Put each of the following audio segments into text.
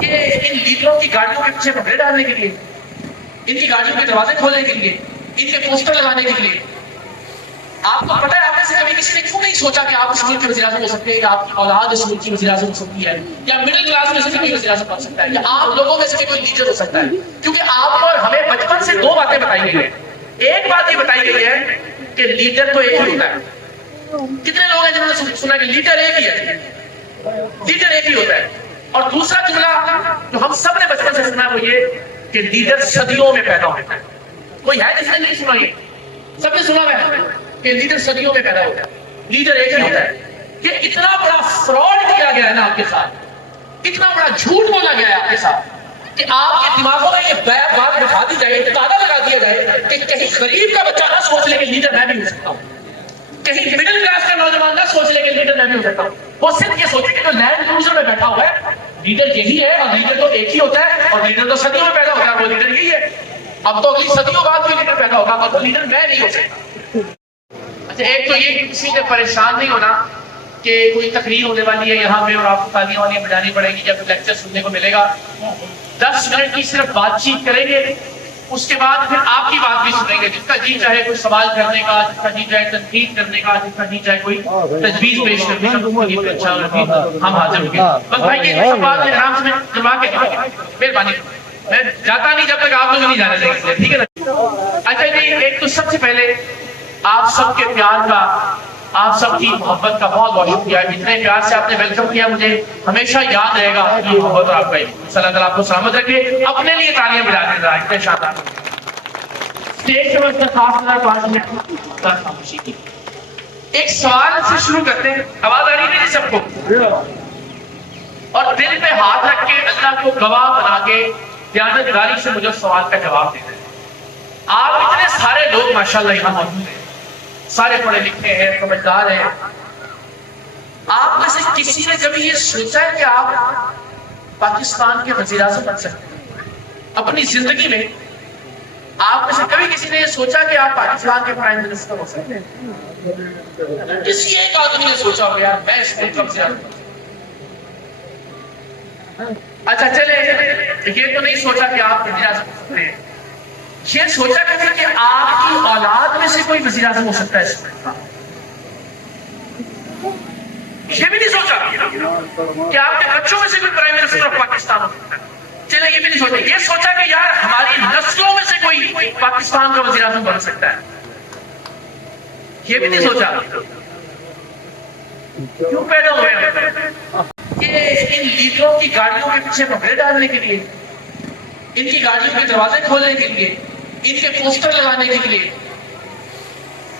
کہ ان لیڈروں کی گاڑیوں کے پیچھے پکڑے ڈالنے کے لیے، ان کی گاڑیوں کے دروازے کھولنے کے لیے، ان کے پوسٹر لگانے کے لیے. آپ کو پتہ ہے آپ میں سے کبھی کسی نے کیوں نہیں سوچا کہ آپ اس ملک کے وزیر اعظم ہو سکتے ہیں، یا آپ کی اولاد اس ملک کی وزیر اعظم ہو سکتی ہے، یا مڈل کلاس میں سے کوئی وزیر اعظم بن سکتا ہے، یا آپ لوگوں میں سے کوئی لیڈر ہو سکتا ہے. کیونکہ آپ اور ہمیں بچپن سے دو باتیں بتائی گئی ہیں. ایک بات یہ بتائی گئی ہے کہ لیڈر تو ایک ہی ہوتا ہے. کتنے لوگ ہیں جنہوں نے سنا کہ لیڈر ایک ہی ہے، لیڈر ایک ہی ہوتا ہے. اور دوسرا جملہ جو ہم سب نے بچپن سے سنا وہ یہ کہ لیڈر صدیوں میں پیدا ہوتا ہے. کوئی ہے جس نے نہیں سنا؟ یہ سب نے سنا ہے کہ لیڈر صدیوں میں پیدا ہوتا ہے، لیڈر ایک ہی ہوتا ہے. کہ اتنا بڑا فراڈ کیا گیا ہے نا آپ کے ساتھ، اتنا بڑا جھوٹ بولا گیا ہے آپ کے ساتھ کہ آپ کے دماغوں میں یہ بات بٹھا دی جائے، تالا لگا دیا جائے کہ کہیں غریب کا بچہ نہ سوچ لے کہ لیڈر میں بھی ہو سکتا ہوں، کہیں مڈل کلاس کا نوجوان نہ سوچ لے کہ لیڈر میں بھی ہو سکتا ہوں. وہ صرف یہ سوچے کہ جو لینڈ کروزر میں بیٹھا ہوا ہے لیڈر یہی ہے، اور لیڈر تو ایک ہی ہوتا ہے، اور لیڈر تو صدیوں میں پیدا ہوتا ہے، وہ لیڈر یہی ہے. اب تو اگلی صدیوں بعد بھی لیڈر پیدا ہوگا، اب تو لیڈر میں نہیں ہو سکتا. اچھا، ایک تو یہ کہ کسی نے پریشان نہیں ہونا کہ کوئی تقریر ہونے والی ہے یہاں پہ اور آپ کو تالیاں والیاں بجانی پڑے گی، جب لیکچر سننے کو ملے گا 10 منٹ کی صرف بات چیت کریں گے، اس کے بعد پھر آپ کی بات بھی سنیں گے. جس کا جی چاہے کوئی سوال کرنے کا، جس کا جی چاہے تنقید کرنے کا، جس کا جی چاہے کوئی تجویز پیش کرنے کا، ہم حاضر ہوں گے. بس بھائی یہ سب بات آرام سے جمع کے مہربانی، میں جاتا نہیں جب تک آپ لوگ نہیں جانے دیں گے، ٹھیک ہے نا؟ اچھا جی، ایک تو سب سے پہلے آپ سب کے پیار کا، آپ سب کی محبت کا بہت بہت شکریہ. جتنے پیار سے آپ نے ویلکم کیا مجھے ہمیشہ یاد رہے گا یہ محبت آپ کا. اللہ تعالیٰ آپ کو سلامت رکھے. اپنے لیے تالیاں بجا دیں ذرا، اتنے شاندار اسٹیج کے وقت خاص طرح 5 منٹ خاموشی کی. ایک سوال سے شروع کرتے ہیں. آواز آ رہی ہے سب کو؟ اور دل پہ ہاتھ رکھ کے اللہ کو گواہ بنا کے دیانتداری سے مجھے سوال کا جواب دیتے ہیں. آپ اتنے سارے لوگ ماشاءاللہ یہاں موجود ہیں، سارے پڑھے لکھے ہیں، سمجھدار ہیں. آپ میں سے کسی نے کبھی یہ سوچا ہے کہ آپ پاکستان کے وزیر اعظم بن سکتے ہیں اپنی زندگی میں؟ آپ میں سے کبھی کسی نے یہ سوچا کہ آپ پاکستان کے پرائم منسٹر ہو سکتے ہیں؟ کسی ایک آدمی نے سوچا ہو یار میں اس ملک کا وزیر اعظم. اچھا چلے، یہ تو نہیں سوچا کہ آپ وزیر اعظم ہو سکتے ہیں. یہ سوچا کرتے کہ آپ کی اولاد میں سے کوئی وزیر اعظم ہو سکتا ہے اس ملک کا؟ یہ بھی نہیں سوچا کہ آپ کے بچوں میں سے کوئی پرائم منسٹر آف پاکستان ہو سکتا ہے. چلے یہ بھی نہیں سوچا. یہ سوچا کہ یار ہماری نسلوں میں سے کوئی پاکستان کا وزیر اعظم بن سکتا ہے. یہ بھی نہیں سوچا. کیوں پیدا ہوئے ہیں؟ یہ ان لیڈروں کی گاڑیوں کے پیچھے پکڑے ڈالنے کے لیے، ان کی گاڑیوں کے دروازے کھولنے کے لیے، ان کے پوسٹر لگانے کے لیے.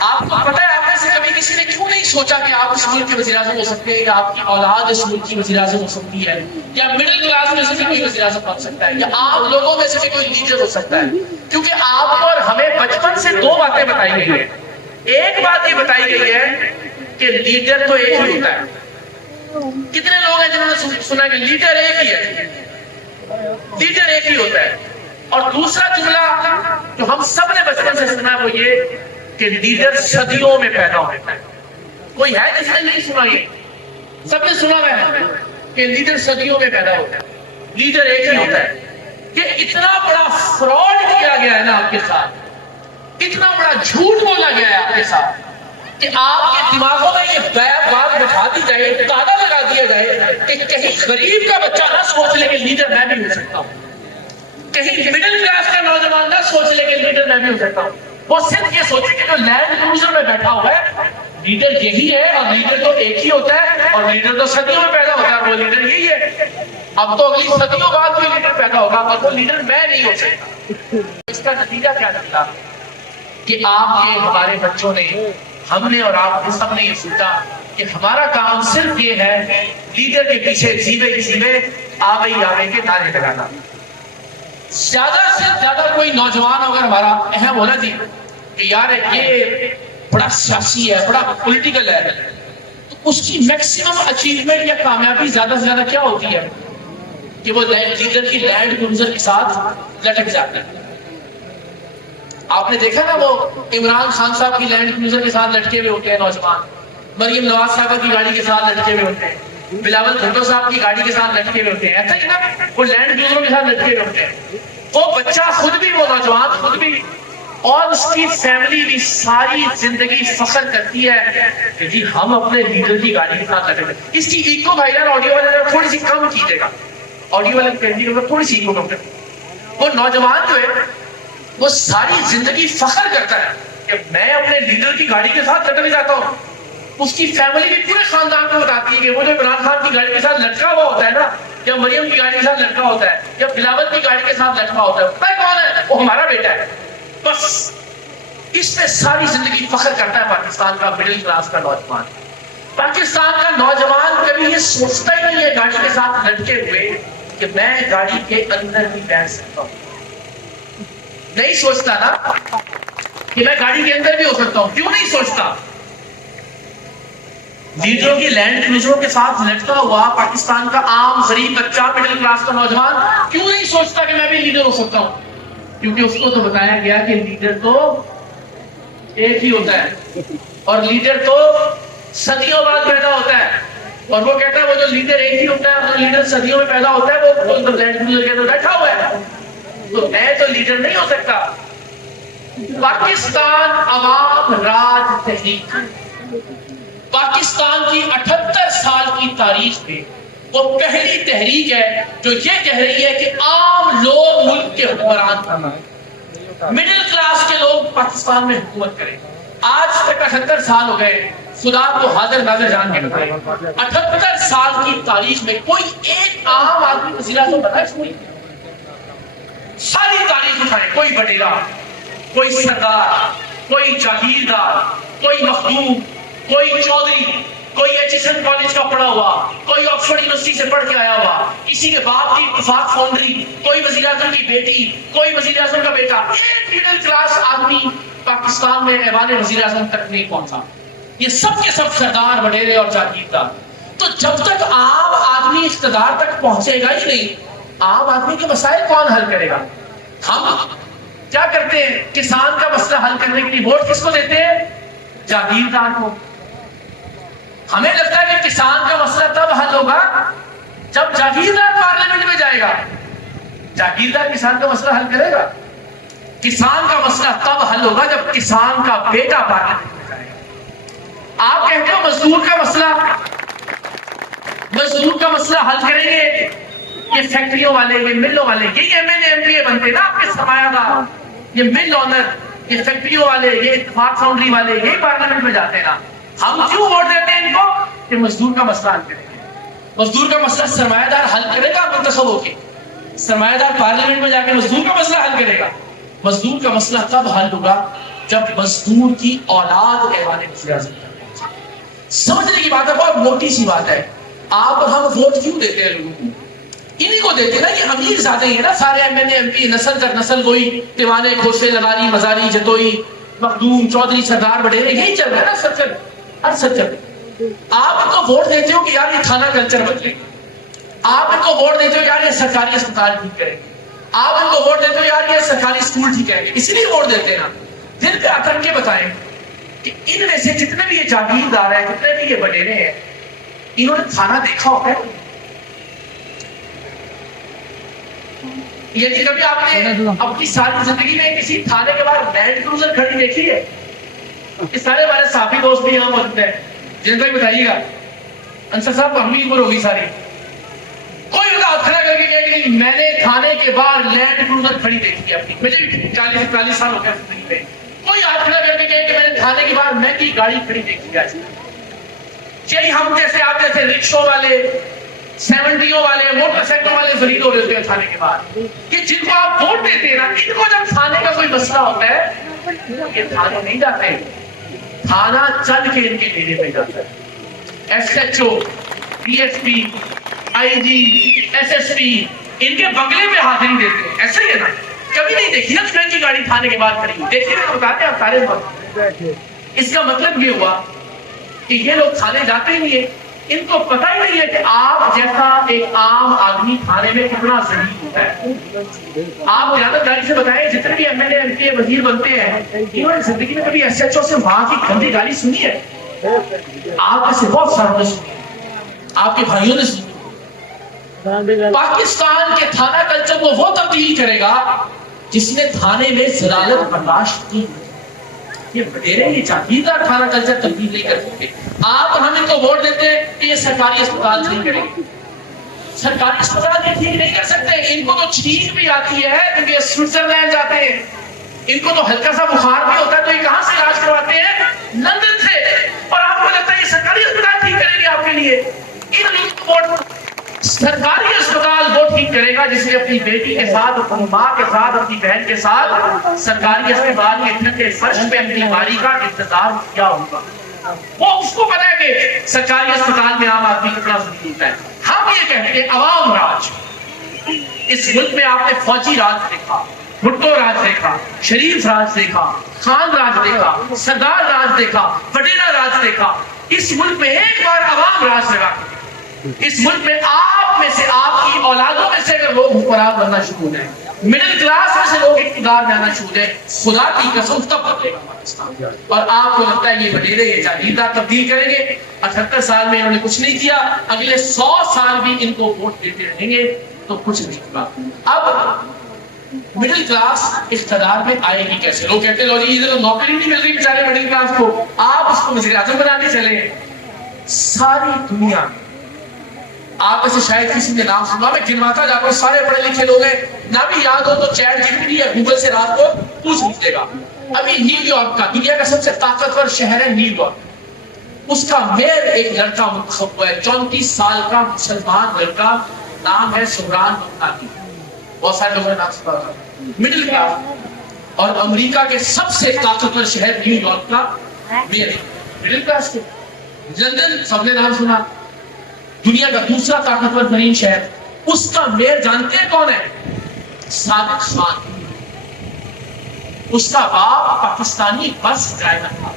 آپ کو پتہ ہے آپ میں سے کبھی کسی نے کیوں نہیں سوچا کہ آپ اس ملک کے وزیر اعظم ہو سکتے ہیں، یا آپ کی اولاد اس ملک کی وزیر اعظم ہو سکتی ہے، یا مڈل کلاس میں سے کوئی وزیر اعظم بن سکتا ہے، یا آپ لوگوں میں سے کوئی لیڈر ہو سکتا ہے؟ کیونکہ آپ اور ہمیں بچپن سے دو باتیں بتائی گئی ہیں. ایک بات یہ بتائی گئی ہے کہ لیڈر تو ایک ہی ہوتا ہے. کتنے لوگ ہیں جنہوں نے سنا کہ لیڈر ایک ہی ہے، لیڈر ایک ہی ہوتا ہے. اور دوسرا جملہ جو ہم سب نے بچپن سے سنا وہ یہ کہ لیڈر صدیوں میں پیدا ہوتا ہے. کوئی ہے جس نے نہیں سنا؟ یہ سب نے سنا ہے کہ لیڈر صدیوں میں پیدا ہوتا ہے، لیڈر ایک ہی ہوتا ہے. کہ اتنا بڑا فراڈ کیا گیا ہے نا آپ کے ساتھ، اتنا بڑا جھوٹ بولا گیا ہے آپ کے ساتھ کہ آپ کے دماغوں میں یہ بات بٹھا دی جائے، تالا لگا دیا جائے کہ کہیں غریب کا بچہ نہ سوچ لے کہ لیڈر میں بھی ہو سکتا ہوں، کہیں مڈل کلاس کا نوجوان نہ سوچ لے کہ لیڈر میں بھی ہو سکتا ہوں. وہ صرف یہ سوچے کہ جو لینڈ کروزر میں بیٹھا ہوا ہے لیڈر یہی ہے، اور لیڈر تو ایک ہی ہوتا ہے، اور لیڈر تو صدیوں میں پیدا ہوتا ہے، وہ لیڈر یہی ہے. اب تو اگلی صدیوں بعد بھی لیڈر پیدا ہوگا، اور وہ لیڈر میں نہیں ہو سکتا. اس کا نتیجہ کیا نکلا کہ آپ کے ہمارے بچوں نے، ہم نے اور آپ سب نے یہ سوچا کہ ہمارا کام صرف یہ ہے لیڈر کے پیچھے جیوے آوے کے نعرے لگانا. زیادہ سے زیادہ کوئی نوجوان اگر ہمارا اہم ہونا جی کہ یار یہ بڑا سیاسی ہے، بڑا پولیٹیکل ہے، تو اس کی میکسیمم اچیومنٹ یا کامیابی زیادہ سے زیادہ کیا ہوتی ہے کہ وہ لیڈر کی لینڈ کروزر کے ساتھ لٹک جاتے ہیں. آپ نے دیکھا نا وہ عمران خان صاحب کی لینڈ کروزر کے ساتھ لٹکے ہوئے ہوتے ہیں نوجوان، مریم نواز صاحبہ کی گاڑی کے ساتھ لٹکے ہوئے ہوتے ہیں. بلاول بھٹو صاحب کی گاڑی کے ساتھ لٹکے ہوئے ہوتے ہیں، ایسا ہی نا، وہ لینڈ کروزروں کے ساتھ لٹکے ہوئے ہوتے ہیں. وہ بچہ خود بھی، وہ نوجوان خود بھی، اور اس کی فیملی بھی ساری زندگی فخر کرتی ہے کہ جی ہم اپنے لیڈر کی گاڑی کے ساتھ لگے ہوئے. اس کی ایکو بھائی یار آڈیو والے تھوڑی سی کم کیجیے گا، آڈیو والے کہتے ہیں تھوڑی سی ایکو کم کریں. وہ نوجوان جو ہے وہ ساری زندگی فخر کرتا ہے کہ میں اپنے لیڈر کی گاڑی کے ساتھ لٹک جاتا ہوں. اس کی فیملی بھی پورے خاندان کو بتاتی ہے کہ وہ جو عمران خان کی گاڑی کے ساتھ لٹکا ہوا ہوتا ہے نا، یا مریم کی گاڑی کے ساتھ لٹکا ہوتا ہے، یا بلاول کی گاڑی کے ساتھ لٹکا ہوتا ہے، پتہ کون ہے؟ وہ ہمارا بیٹا ہے. بس اس میں ساری زندگی فخر کرتا ہے پاکستان کا مڈل کلاس کا نوجوان. پاکستان کا نوجوان کبھی یہ سوچتا ہی نہیں ہے گاڑی کے ساتھ لٹکے ہوئے کہ میں گاڑی کے اندر بھی بیٹھ سکتا ہوں. نہیں سوچتا نا کہ میں گاڑی کے اندر بھی ہو سکتا ہوں. کیوں نہیں سوچتا؟ لیڈروں کی لینڈ کروزروں کے ساتھ لٹکا ہوا پاکستان کا عام غریب بچہ مڈل کلاس کا نوجوان کیوں نہیں سوچتا کہ میں بھی لیڈر ہو سکتا ہوں؟ کیونکہ اس کو تو بتایا گیا کہ لیڈر تو ایک ہی ہوتا ہے، اور لیڈر تو صدیوں بعد پیدا ہوتا ہے. اور وہ کہتا ہے وہ جو لیڈر ایک ہی ہوتا ہے، وہ لیڈر صدیوں میں پیدا ہوتا ہے، وہ لینڈ کروزر کے اندر بیٹھا ہوا ہے. تو میں تو لیڈر نہیں ہو سکتا. پاکستان عوام راج تحریک پاکستان کی 78 سال کی تاریخ میں وہ پہلی تحریک ہے جو یہ کہہ رہی ہے کہ عام لوگ ملک کے حکمران، مڈل کلاس کے لوگ پاکستان میں حکومت کریں. آج تک 78 سال ہو گئے، خدا کو حاضر ناظر جان کے بتائیں 78 سال کی تاریخ میں کوئی ایک عام آدمی وزیر اعظم بنا ہے؟ کوئی ساری تاریخ اٹھائیں، کوئی بڈیرا، کوئی سردار، کوئی جاگیردار، کوئی مخدوم، کوئی چودھری، کوئی ایچ ایس این کالج کا پڑھا ہوا، کوئی آکسفورڈ یونیورسٹی سے پڑھ کے آیا ہوا، کسی کے باپ کی اتفاق فاؤنڈری، کوئی وزیر اعظم کی بیٹی، کوئی وزیر اعظم کا بیٹا، ایک مڈل کلاس آدمی پاکستان میں ایوان وزیر اعظم تک نہیں پہنچا. یہ سب کے سب سردار، وڈیرے اور جاگیردار. تو جب تک عام آدمی اقتدار تک پہنچے گا ہی نہیں، عام آدمی کے مسائل کون حل کرے گا؟ ہم کیا کرتے ہیں؟ کسان کا مسئلہ حل کرنے کے لیے ووٹ کس کو دیتے ہیں؟ جاگیردار کو. ہمیں لگتا ہے کہ کسان کا مسئلہ تب حل ہوگا جب جاگیردار پارلیمنٹ میں جائے گا. جاگیردار کسان کا مسئلہ حل کرے گا؟ کسان کا مسئلہ تب حل ہوگا جب کسان کا بیٹا پارلیمنٹ میں جائے گا. آپ کہتے ہو مزدور کا مسئلہ حل کریں گے یہ فیکٹریوں والے، یہ ملوں والے، یہی M N A M P A بنتے نا آپ کے سرمایہ دار، یہ مل اونر، یہ فیکٹریوں والے، یہ اتفاق فاؤنڈری والے، یہی پارلیمنٹ میں جاتے ہیں نا. ہم کیوں ووٹ دیتے ہیں ان کو؟ کہ مزدور کا مسئلہ حل کریں گے. مزدور کا مسئلہ سرمایہ دار حل کرے گا منتخب ہو کے؟ سرمایہ دار پارلیمنٹ میں جا کے مزدور کا مسئلہ حل کرے گا؟ مزدور کا مسئلہ تب حل ہوگا جب مزدور کی اولاد ایوان وزیر اعظم تک پہنچے. سمجھنے کی بات ہے، بہت موٹی سی بات ہے. آپ اور ہم ووٹ کیوں دیتے ہیں لوگوں کو؟ انہی کو دیتے نا، یہ امیر زیادہ ہی ہے نا. سارے M N A M P نسل در نسل وہی دیوانے، کھوسے، لغاری، مزاری، جتوئی، مخدوم، چودھری، سردار، بڈیرے، یہی چل رہا ہے نا سچل ہر سچل. آپ ان کو ووٹ دیتے ہو کہ یار یہ کھانا کلچر بدلے، آپ ان کو ووٹ دیتے ہو یار یہ سرکاری اسپتال ٹھیک کریں گے، آپ ان کو ووٹ دیتے ہو یار یہ سرکاری اسکول ٹھیک کریں گے. اسی لیے ووٹ دیتے ہیں نا. دل پہ اکڑ کے بتائیں کہ ان میں سے جتنے بھی یہ جاگیردار ہیں، جتنے بھی یہ بڈیرے ہیں، انہوں نے کھانا دیکھا ہوتا ہے؟ یہ کبھی آپ نے اپنی ساری زندگی میں کسی تھانے کے بعد لینڈ کروزر کھڑی دیکھی ہے؟ یہ سارے ہمارے صحافی دوست بھی یہاں موجود ہیں، جن تک بتائیے گا. انصر صاحب ہم بھی عمر ہوگی ساری. کوئی ہوگا ہاتھ کھڑا کر کے کہے کہ میں نے تھانے کے بعد لینڈ کروزر کھڑی دیکھی ہے اپنی. مجھے 40 سال ہو گیا زندگی میں. کوئی ہاتھ کھڑا کر کے کہے کہ میں نے تھانے کے بعد میں کی گاڑی کھڑی دیکھی ہے. یہی ہم جیسے آتے تھے رکشوں والے، 70 والے، موٹر سائیکل والے خرید ہو رہے ہوتے ہیں تھانے کے بعد، کہ جن کو آپ ووٹ دیتے ہیں نا، ان کو جب تھانے کا کوئی مسئلہ ہوتا ہے یہ تھانے نہیں جاتے، تھانہ چل کے ان کے ڈیرے پہ جاتا ہے. S H O, D S P, I G, S S P ان کے بنگلے میں حاضری دیتے ہیں. ایسا ہی ہے نا. کبھی نہیں دیکھی نا فرینچ کی گاڑی تھانے کے بعد کھڑی. دیکھیے میں بتاتے ہیں آپ سارے وقت. اس کا مطلب یہ ہوا کہ یہ لوگ تھانے جاتے ہی نہیں ہیں. ان کو پتہ ہی نہیں ہے کہ آپ جیسا ایک عام آدمی تھانے میں کتنا ذلیل ہوتا ہے. آپ زیادہ داری سے بتائیں جتنے بھی M N A M P A وزیر بنتے ہیں، انہوں نے زندگی میں کبھی ایس ایچ او سے وہاں کی گندی گالی سنی ہے؟ آپ میں سے بہت ساروں نے سنی ہے. آپ کے بھائیوں نے سنی. پاکستان کے تھانہ کلچر کو وہ تبدیل کرے گا جس نے تھانے میں ضلالت برداشت کی. یہ وڈیرے یہ چاہیدہ تھانہ کلچر تبدیل نہیں کر سکتے. آپ ہم ان کو ووٹ دیتے ہیں کہ یہ سرکاری اسپتال ٹھیک کریں گے. سرکاری اسپتال یہ ٹھیک نہیں کر سکتے. ان کو تو چھینک بھی آتی ہے کیونکہ یہ سوئٹزرلینڈ جاتے ہیں. ان کو تو ہلکا سا بخار بھی ہوتا ہے تو یہ کہاں سے علاج کرواتے ہیں؟ لندن سے. اور آپ کو لگتا ہے یہ سرکاری اسپتال ٹھیک کریں گے آپ کے لیے؟ ان لوگوں کو ووٹ. سرکاری اسپتال وہ ٹھیک کرے گا جس نے اپنی بیٹی کے ساتھ، اپنی ماں کے ساتھ، اپنی بہن کے ساتھ سرکاری اسپتال کے ٹھنڈے فرش پہ اپنی بیماری کا انتظار کیا ہوگا. وہ اس کو پتا ہے کہ سرکاری اسپتال میں عام آدمی کتنا ضروری ہوتا ہے. ہم یہ کہتے ہیں عوام راج. اس ملک میں آپ نے فوجی راج دیکھا، بھٹو راج دیکھا، شریف راج دیکھا، خان راج دیکھا، سردار راج دیکھا، وڈیرا راج دیکھا. اس ملک میں ایک بار عوام راج لگا. اس ملک میں آپ میں سے، آپ کی اولادوں میں سے اگر لوگ حکمران بننا شروع ہیں، مڈل کلاس میں سے لوگ اقتدار میں آنا شروع ہیں، خدا کی قسم تب بدلے گا پاکستان. اور آپ کو لگتا ہے یہ وڈیرے یہ جاگیردار تبدیل کریں گے؟ 78 سال میں انہوں نے کچھ نہیں کیا، اگلے 100 سال بھی ان کو ووٹ دیتے رہیں گے تو کچھ نہیں ہوگا. اب مڈل کلاس اقتدار میں آئے گی کیسے؟ لوگ کہتے ہیں لو جی ادھر نوکری نہیں مل رہی بیچارے مڈل کلاس کو، آپ اس کو وزیر اعظم بنانے چلے. ساری دنیا میں آپ میں سے شاید کسی نے نام سنا، میں گنواتا جاتا ہوں، سارے پڑھے لکھے لوگ ہیں، نہ بھی یاد ہو تو چیٹ جی پی ٹی یا گوگل سے رات کو پوچھ لے گا. ابھی نیو یارک کا دنیا کا سب سے طاقتور شہر ہے نیو یارک. اس کا میئر ایک لڑکا منتخب ہوا ہے، 34 سال کا مسلمان لڑکا، نام ہے سہران ممتازی. بہت سارے لوگوں نے نام سنا تھا. Middle class. اور امریکہ کے سب سے طاقتور شہر نیو یارک کا میئر مڈل کلاس کے. لندن سب نے نام سنا، دنیا کا دوسرا طاقتور ترین شہر، اس کا میئر جانتے ہیں کون ہے؟ صادق خان. اس کا باپ پاکستانی بس ڈرائیور تھا.